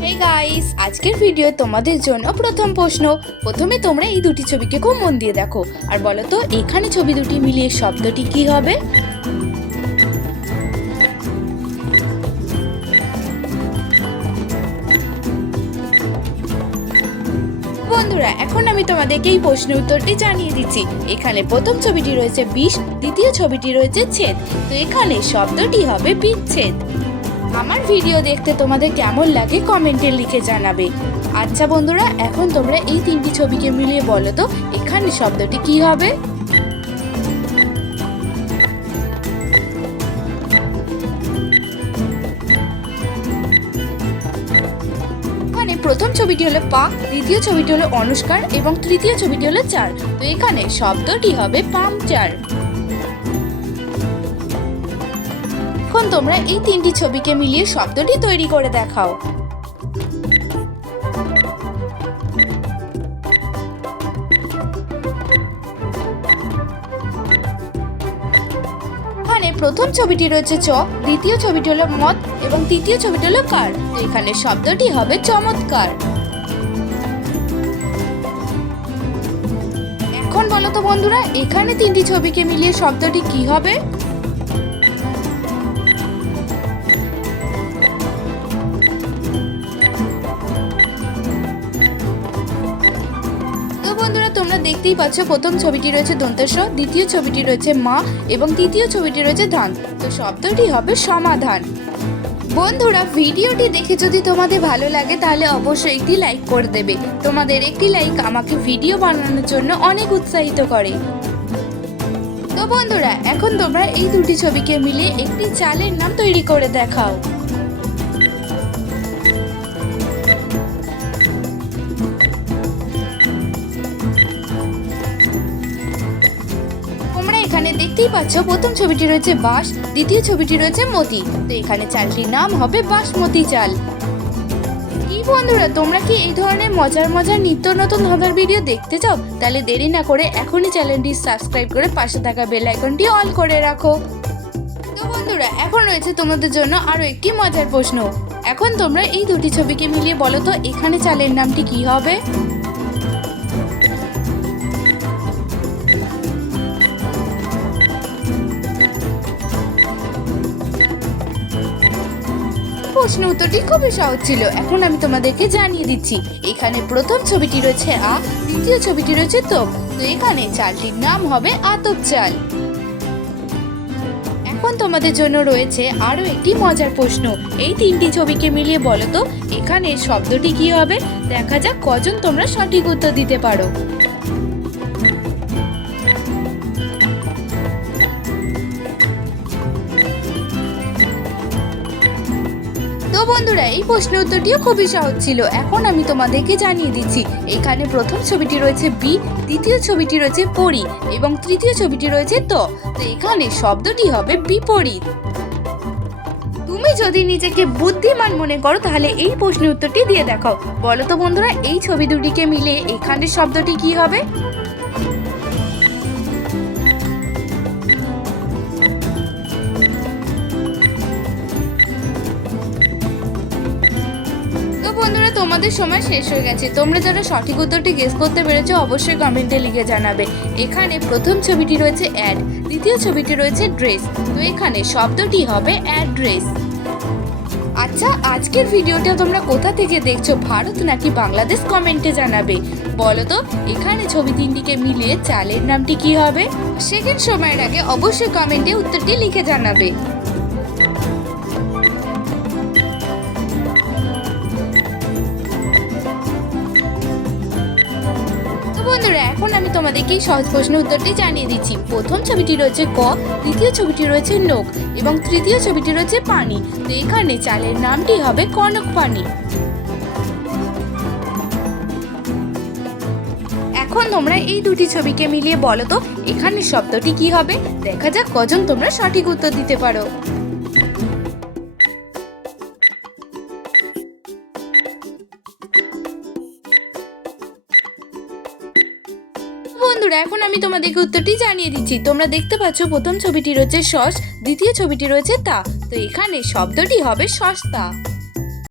Hey guys, আজকের video তোমাদের জন্য প্রথম প্রশ্ন। প্রথমে তোমরা এই দুটি ছবিকে খুব মন দিয়ে দেখো আর বলো তো এখানে ছবি দুটি মিলিয়ে শব্দটি কি হবে। বন্ধুরা, এখন আমি তোমাদেরকে এই প্রশ্নের উত্তরটি জানিয়ে দিচ্ছি। এখানে প্রথম ছবিটি রয়েছে বিষ, দ্বিতীয় ছবিটি রয়েছে ছেদ, তো এখানে শব্দটি হবে বিচ্ছেদ। আমার ভিডিও দেখতে তোমাদের কেমন লাগে কমেন্টে লিখে জানাবে। আচ্ছা বন্ধুরা, এখন তোমরা এই তিনটি ছবিকে মিলিয়ে বলো তো এখানে শব্দটি কি হবে। এখানে প্রথম ছবিটি হলো পা, দ্বিতীয় ছবিটি হলো অনুষ্কার এবং তৃতীয় ছবিটি হলো চার, তো এখানে শব্দটি হবে পাংচার। এখন তোমরা এই তিনটি ছবিকে মিলিয়ে শব্দটি তৈরি করে দেখাও। এখানে প্রথম ছবিটি রয়েছে চ, দ্বিতীয় ছবিটি হলো মত এবং তৃতীয় ছবিটি হলো কার, তো এখানে শব্দটি হবে চমৎকার। এখন বলো তো বন্ধুরা এখানে তিনটি ছবিকে মিলিয়ে শব্দটি কি হবে। বন্ধুরা, তোমরা দেখতেই পাচ্ছ প্রথম ছবিটি রয়েছে দন্তেশ, দ্বিতীয় ছবিটি রয়েছে মা এবং তৃতীয় ছবিটি রয়েছে ধান, তো শব্দটি হবে সমাধান। বন্ধুরা, ভিডিওটি দেখে যদি তোমাদের ভালো লাগে তাহলে অবশ্যই একটি লাইক করে দেবে। তোমাদের একটি লাইক আমাকে ভিডিও বানানোর জন্য অনেক উৎসাহিত করে। তো বন্ধুরা, এখন তোমরা এই দুটি ছবিকে মিলিয়ে একটি চালের নাম তৈরি করে দেখাও। এখানে দেখতেই পাচ্ছ প্রথম ছবিটি রয়েছে বাঁশ, দ্বিতীয় ছবিটি রয়েছে মতি, তো এখানে চালটির নাম হবে বাসমতি চাল। কি বন্ধুরা, তোমরা কি এই ধরনের মজার মজার নিত্য নতুন ধাঁধার ভিডিও দেখতে চাও? তাহলে দেরি না করে এখনই চ্যানেলটি সাবস্ক্রাইব করে পাশে থাকা বেল আইকনটি অল করে রাখো। তো বন্ধুরা, এখন রয়েছে তোমাদের জন্য আরো একটি মজার প্রশ্ন। এখন তোমরা এই দুটি ছবিকে মিলিয়ে বলো তো এখানে চালের নামটি কি হবে। প্রশ্ন উত্তরটি খুবই সহজ ছিল, এখন আমি তোমাদেরকে জানিয়ে দিচ্ছি। এখানে প্রথম ছবিটি রয়েছে আ, দ্বিতীয় ছবিটি রয়েছে তোপ, তো এখানে চালটির নাম হবে আতপ চাল। এখন তোমাদের জন্য রয়েছে আরো একটি মজার প্রশ্ন। এই তিনটি ছবিকে মিলিয়ে বলো তো এখানে শব্দটি কি হবে। দেখা যাক কজন তোমরা সঠিক উত্তর দিতে পারো। তো বন্ধুরা, এই প্রশ্নের উত্তরটিও খুবই সহজ ছিল, এখন আমি তোমাদেরকে জানিয়ে দিচ্ছি। এখানে প্রথম ছবিটি রয়েছে বি, দ্বিতীয় ছবিটি রয়েছে পরি এবং তৃতীয় ছবিটি রয়েছে তো এখানে শব্দটি হবে বিপরীত। তুমি যদি নিজেকে বুদ্ধিমান মনে করো তাহলে এই প্রশ্নের উত্তরটি দিয়ে দেখাও। বলো তো বন্ধুরা এই ছবি দুটিকে মিলে এখানে শব্দটি কি হবে। বন্ধুরা, তোমাদের সময় শেষ হয়ে গেছে। তোমরা যারা সঠিক উত্তরটি গেস করতে পেরেছো অবশ্যই কমেন্টে লিখে জানাবে। এখানে প্রথম ছবিটি রয়েছে অ্যাড, দ্বিতীয় ছবিটি রয়েছে ড্রেস, তো এখানে শব্দটি হবে অ্যাড্রেস। আচ্ছা, আজকের ভিডিওটা তোমরা কোথা থেকে দেখছো, ভারত নাকি বাংলাদেশ, কমেন্টে জানাবে। বলো তো এখানে ছবি তিনটিকে মিলিয়ে চালের নামটি কি হবে। সেকেন্ড সময়ের আগে অবশ্যই কমেন্টে উত্তরটি লিখে জানাবে। বন্ধুরা, এখন আমি তোমাদেরকে এই সহজ প্রশ্নের উত্তরটি জানিয়ে দিচ্ছি। প্রথম ছবিটি রয়েছে ক, দ্বিতীয় ছবিটি রয়েছে নোক এবং তৃতীয় ছবিটি রয়েছে পানি, তো এখানে চালের নামটি হবে কনক পানি। এখন তোমরা এই দুটি ছবিকে মিলিয়ে বলো তো এখানে শব্দটি কি হবে। দেখা যাক কজন তোমরা সঠিক উত্তর দিতে পারো। বন্ধুরা, এখন আমি তোমাদেরকে উত্তরটি জানিয়ে দিচ্ছি। তোমরা দেখতে পাচ্ছ প্রথম ছবিটি রয়েছে সস, দ্বিতীয় ছবিটি রয়েছে তা, তো এখানে শব্দটি হবে সস্তা।